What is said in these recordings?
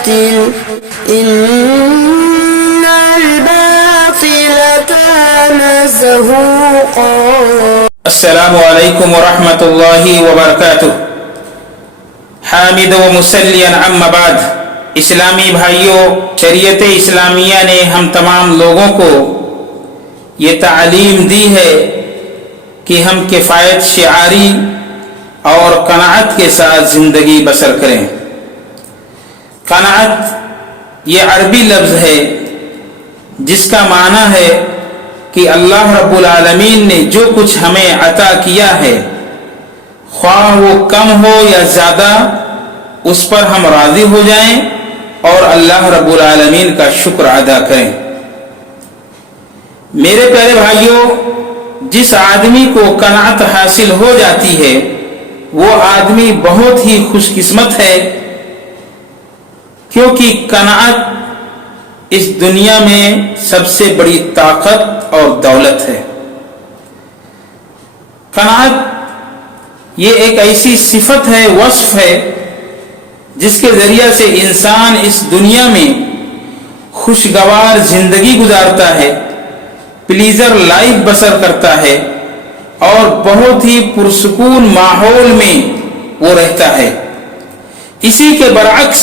باطل إن الباطل كان زهوقا. السلام علیکم ورحمۃ اللہ وبرکاتہ. حامد و مسلین اما بعد. اسلامی بھائیوں، شریعت اسلامیہ نے ہم تمام لوگوں کو یہ تعلیم دی ہے کہ ہم کفایت شعاری اور قناعت کے ساتھ زندگی بسر کریں. قناعت یہ عربی لفظ ہے جس کا معنی ہے کہ اللہ رب العالمین نے جو کچھ ہمیں عطا کیا ہے، خواہ وہ کم ہو یا زیادہ، اس پر ہم راضی ہو جائیں اور اللہ رب العالمین کا شکر ادا کریں. میرے پیارے بھائیوں، جس آدمی کو قناعت حاصل ہو جاتی ہے وہ آدمی بہت ہی خوش قسمت ہے، کیونکہ قناعت اس دنیا میں سب سے بڑی طاقت اور دولت ہے. قناعت یہ ایک ایسی صفت ہے، وصف ہے، جس کے ذریعے سے انسان اس دنیا میں خوشگوار زندگی گزارتا ہے، پلیزر لائف بسر کرتا ہے اور بہت ہی پرسکون ماحول میں وہ رہتا ہے. اسی کے برعکس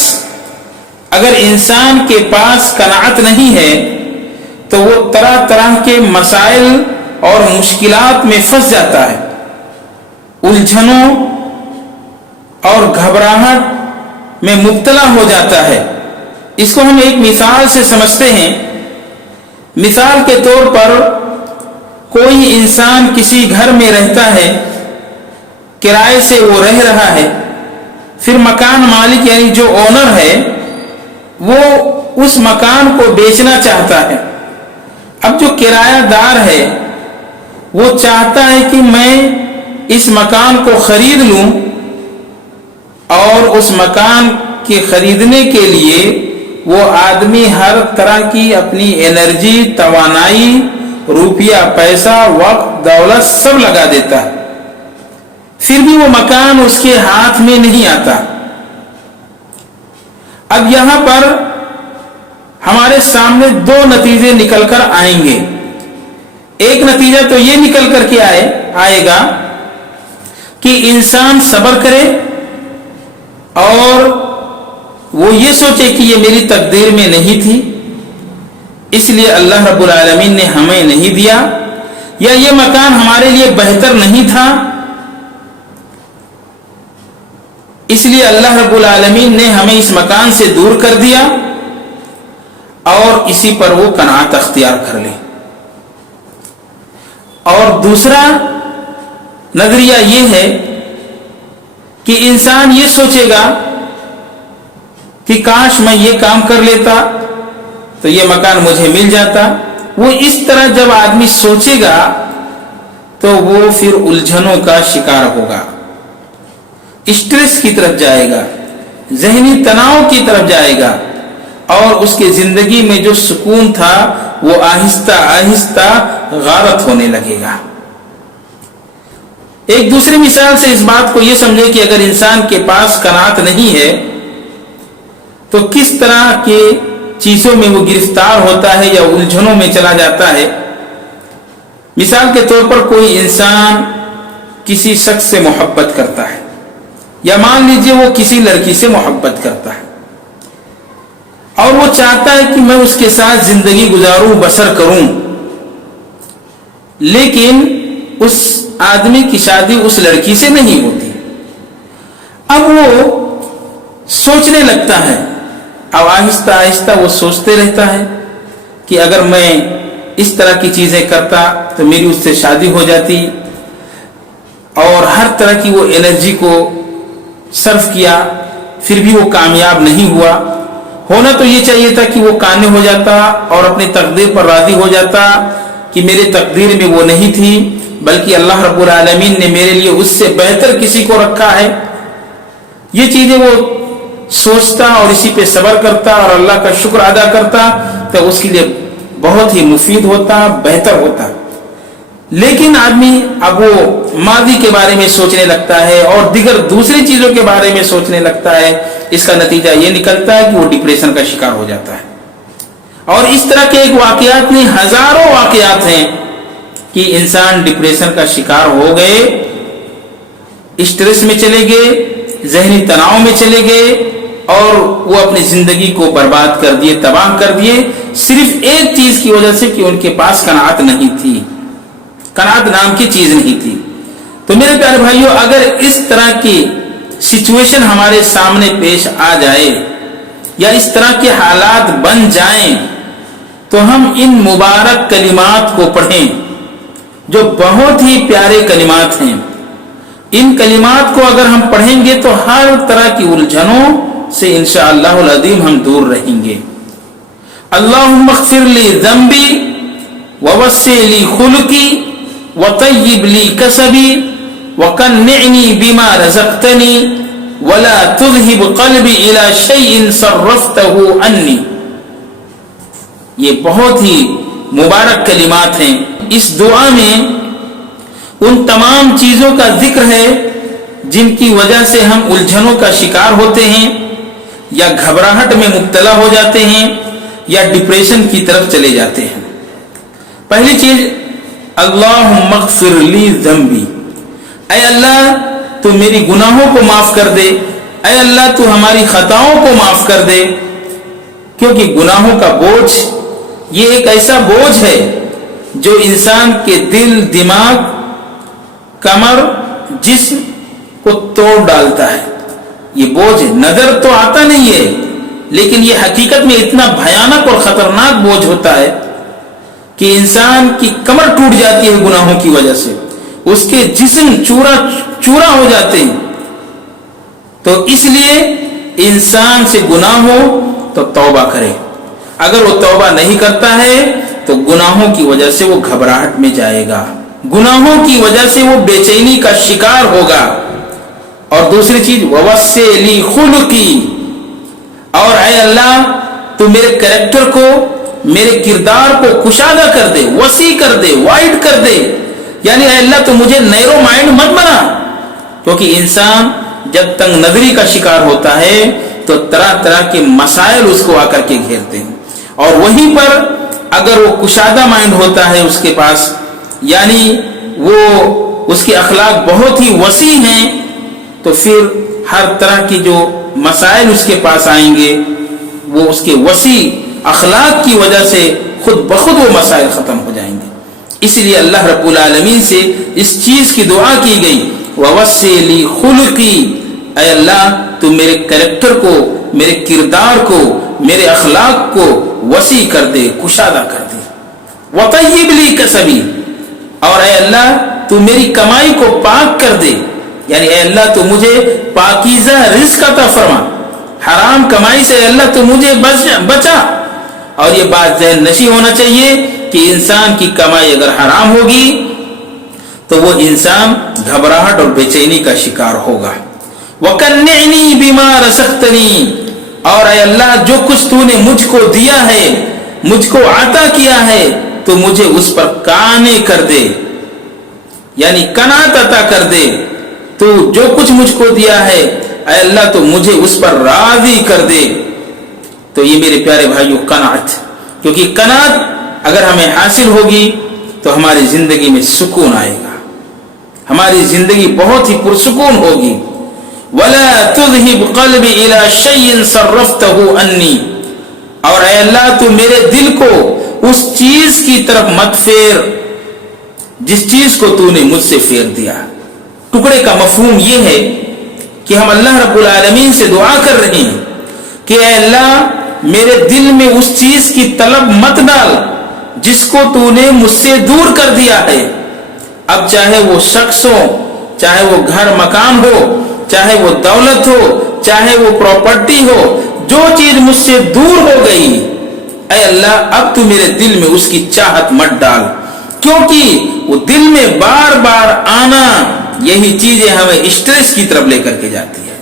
اگر انسان کے پاس قناعت نہیں ہے تو وہ طرح طرح کے مسائل اور مشکلات میں پھنس جاتا ہے، الجھنوں اور گھبراہٹ میں مبتلا ہو جاتا ہے. اس کو ہم ایک مثال سے سمجھتے ہیں. مثال کے طور پر کوئی انسان کسی گھر میں رہتا ہے، کرائے سے وہ رہ رہا ہے، پھر مکان مالک یعنی جو اونر ہے وہ اس مکان کو بیچنا چاہتا ہے. اب جو کرایہ دار ہے وہ چاہتا ہے کہ میں اس مکان کو خرید لوں، اور اس مکان کے خریدنے کے لیے وہ آدمی ہر طرح کی اپنی انرجی، توانائی، روپیہ، پیسہ، وقت، دولت سب لگا دیتا ہے، پھر بھی وہ مکان اس کے ہاتھ میں نہیں آتا. اب یہاں پر ہمارے سامنے دو نتیجے نکل کر آئیں گے. ایک نتیجہ تو یہ نکل کر کے آئے گا کہ انسان صبر کرے اور وہ یہ سوچے کہ یہ میری تقدیر میں نہیں تھی، اس لیے اللہ رب العالمین نے ہمیں نہیں دیا، یا یہ مکان ہمارے لیے بہتر نہیں تھا، اس لیے اللہ رب العالمین نے ہمیں اس مکان سے دور کر دیا، اور اسی پر وہ قناعت اختیار کر لے. اور دوسرا نظریہ یہ ہے کہ انسان یہ سوچے گا کہ کاش میں یہ کام کر لیتا تو یہ مکان مجھے مل جاتا. وہ اس طرح جب آدمی سوچے گا تو وہ پھر الجھنوں کا شکار ہوگا، اسٹریس کی طرف جائے گا، ذہنی تناؤ کی طرف جائے گا، اور اس کے زندگی میں جو سکون تھا وہ آہستہ آہستہ غارت ہونے لگے گا. ایک دوسری مثال سے اس بات کو یہ سمجھے کہ اگر انسان کے پاس قناعت نہیں ہے تو کس طرح کے چیزوں میں وہ گرفتار ہوتا ہے یا الجھنوں میں چلا جاتا ہے. مثال کے طور پر کوئی انسان کسی شخص سے محبت کرتا ہے، یا مان لیجئے وہ کسی لڑکی سے محبت کرتا ہے اور وہ چاہتا ہے کہ میں اس کے ساتھ زندگی گزاروں، بسر کروں، لیکن اس آدمی کی شادی اس لڑکی سے نہیں ہوتی. اب وہ سوچنے لگتا ہے، اب آہستہ آہستہ وہ سوچتے رہتا ہے کہ اگر میں اس طرح کی چیزیں کرتا تو میری اس سے شادی ہو جاتی، اور ہر طرح کی وہ انرجی کو صرف کیا، پھر بھی وہ کامیاب نہیں ہوا. ہونا تو یہ چاہیے تھا کہ وہ قانع ہو جاتا اور اپنی تقدیر پر راضی ہو جاتا کہ میرے تقدیر میں وہ نہیں تھی، بلکہ اللہ رب العالمین نے میرے لیے اس سے بہتر کسی کو رکھا ہے. یہ چیزیں وہ سوچتا اور اسی پہ صبر کرتا اور اللہ کا شکر ادا کرتا تو اس کے لیے بہت ہی مفید ہوتا، بہتر ہوتا. لیکن آدمی اب وہ ماضی کے بارے میں سوچنے لگتا ہے اور دیگر دوسری چیزوں کے بارے میں سوچنے لگتا ہے. اس کا نتیجہ یہ نکلتا ہے کہ وہ ڈپریشن کا شکار ہو جاتا ہے. اور اس طرح کے ایک واقعات نہیں ہزاروں واقعات ہیں کہ انسان ڈپریشن کا شکار ہو گئے, اسٹریس میں چلے گئے, ذہنی تناؤ میں چلے گئے اور وہ اپنی زندگی کو برباد کر دیے, تباہ کر دیے, صرف ایک چیز کی وجہ سے کہ ان کے پاس قناعت نہیں تھی, قناعت نام کی چیز نہیں تھی. تو میرے پیارے بھائیوں, اگر اس طرح کی سچویشن ہمارے سامنے پیش آ جائے یا اس طرح کے حالات بن جائیں تو ہم ان مبارک کلمات کو پڑھیں جو بہت ہی پیارے کلمات ہیں. ان کلمات کو اگر ہم پڑھیں گے تو ہر طرح کی الجھنوں سے انشاءاللہ العظیم ہم دور رہیں گے. اللہم اغفر لی ذنبی ووسع لی خلقی وطیب لی کسبی وقنعنی بما رزقتنی ولا تذہب قلبی الی شیء صرفتہ عنی. یہ بہت ہی مبارک کلمات ہیں. اس دعا میں ان تمام چیزوں کا ذکر ہے جن کی وجہ سے ہم الجھنوں کا شکار ہوتے ہیں یا گھبراہٹ میں مبتلا ہو جاتے ہیں یا ڈپریشن کی طرف چلے جاتے ہیں. پہلی چیز, اللہم اغفر لی ذنبی, اے اللہ تو میری گناہوں کو معاف کر دے, اے اللہ تو ہماری خطاؤں کو معاف کر دے. کیونکہ گناہوں کا بوجھ یہ ایک ایسا بوجھ ہے جو انسان کے دل, دماغ, کمر, جسم کو توڑ ڈالتا ہے. یہ بوجھ نظر تو آتا نہیں ہے لیکن یہ حقیقت میں اتنا بھیانک اور خطرناک بوجھ ہوتا ہے کہ انسان کی کمر ٹوٹ جاتی ہے گناہوں کی وجہ سے, اس کے جسم چورا چورا ہو جاتے ہیں. تو اس لیے انسان سے گناہ ہو تو توبہ کرے. اگر وہ توبہ نہیں کرتا ہے تو گناہوں کی وجہ سے وہ گھبراہٹ میں جائے گا, گناہوں کی وجہ سے وہ بے چینی کا شکار ہوگا. اور دوسری چیز, ووسع لی خلقی, اور اے اللہ تو میرے کریکٹر کو, میرے کردار کو کشادہ کر دے, وسیع کر دے, وائڈ کر دے. یعنی اے اللہ تو مجھے نیرو مائنڈ مت بنا. کیونکہ انسان جب تنگ نظری کا شکار ہوتا ہے تو طرح طرح کے مسائل اس کو آ کر کے گھیرتے ہیں, اور وہیں پر اگر وہ کشادہ مائنڈ ہوتا ہے اس کے پاس, یعنی وہ اس کے اخلاق بہت ہی وسیع ہیں, تو پھر ہر طرح کی جو مسائل اس کے پاس آئیں گے وہ اس کے وسیع اخلاق کی وجہ سے خود بخود وہ مسائل ختم ہو جائیں گے. اس لیے اللہ رب العالمین سے اس چیز کی دعا کی گئی, ووسع لی خلقی, اے اللہ تو میرے کریکٹر کو, میرے کردار کو, میرے اخلاق کو وسیع کر دے, کشادہ کر دے. وطیب لی کسبی, اور اے اللہ تو میری کمائی کو پاک کر دے. یعنی اے اللہ تو مجھے پاکیزہ رزق عطا فرما, حرام کمائی سے اے اللہ تو مجھے بچا. اور یہ بات ذہن نشی ہونا چاہیے کہ انسان کی کمائی اگر حرام ہوگی تو وہ انسان گھبراہٹ اور بے چینی کا شکار ہوگا. وَقَنِّعْنِي بِمَا رَزَقْتَنِي, اور اے اللہ جو کچھ تو نے مجھ کو دیا ہے, مجھ کو عطا کیا ہے, تو مجھے اس پر قانع کر دے, یعنی قناعت عطا کر دے. تو جو کچھ مجھ کو دیا ہے اے اللہ تو مجھے اس پر راضی کر دے. تو یہ میرے پیارے بھائیو قناعت, کیونکہ قناعت اگر ہمیں حاصل ہوگی تو ہماری زندگی میں سکون آئے گا, ہماری زندگی بہت ہی پرسکون ہوگی. وَلَا تُذْهِبْ قَلْبِ إِلَى شَيْءٍ صَرَّفْتَهُ عَنِّي, اور اے اللہ تو میرے دل کو اس چیز کی طرف مت پھیر جس چیز کو تو نے مجھ سے پھیر دیا. ٹکڑے کا مفہوم یہ ہے کہ ہم اللہ رب العالمین سے دعا کر رہے ہیں کہ اے اللہ میرے دل میں اس چیز کی طلب مت ڈال جس کو تو نے مجھ سے دور کر دیا ہے. اب چاہے وہ شخص ہو, چاہے وہ گھر مکان ہو, چاہے وہ دولت ہو, چاہے وہ پراپرٹی ہو, جو چیز مجھ سے دور ہو گئی اے اللہ اب تو میرے دل میں اس کی چاہت مت ڈال. کیونکہ وہ دل میں بار بار آنا, یہی چیزیں ہمیں اسٹریس کی طرف لے کر کے جاتی ہے,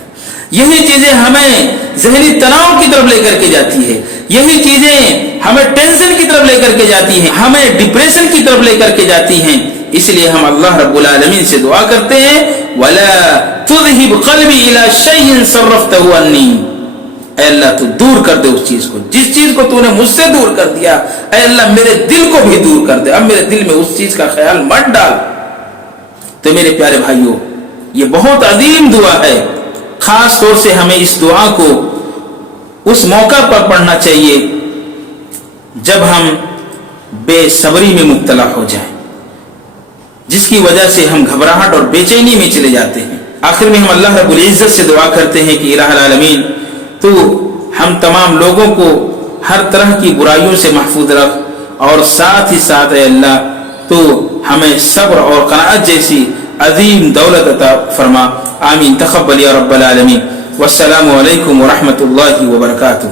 یہی چیزیں ہمیں ذہنی تناؤ کی طرف لے کر کے جاتی ہے, یہی چیزیں ہمیں ٹینشن کی طرف لے کر کے جاتی ہیں, ہمیں ڈپریشن کی طرف لے کر کے جاتی ہیں. اس لیے ہم اللہ رب العالمین سے دعا کرتے ہیں وَلَا تُذْهِبْ قَلْبِي إِلَى شَيْءٍ صَرَّفْتَهُ عَنِّي، اے اللہ تو دور کر دے اس چیز کو، جس چیز کو تو نے مجھ سے دور کر دیا، اے اللہ میرے دل کو بھی دور کر دے، اب میرے دل میں اس چیز کا خیال مت ڈال۔ تو میرے پیارے بھائیوں، یہ بہت عظیم دعا ہے، خاص طور سے ہمیں اس دعا کو اس موقع پر پڑھنا چاہیے جب ہم بے صبری میں مبتلا ہو جائیں، جس کی وجہ سے ہم گھبراہٹ اور بے چینی میں چلے جاتے ہیں۔ آخر میں ہم اللہ رب العزت سے دعا کرتے ہیں کہ الہ العالمین تو ہم تمام لوگوں کو ہر طرح کی برائیوں سے محفوظ رکھ، اور ساتھ ہی ساتھ اے اللہ تو ہمیں صبر اور قناعت جیسی عظیم دولت عطا فرما۔ آمین، تقبل یا رب العالمین۔ والسلام علیکم ورحمۃ اللہ وبرکاتہ۔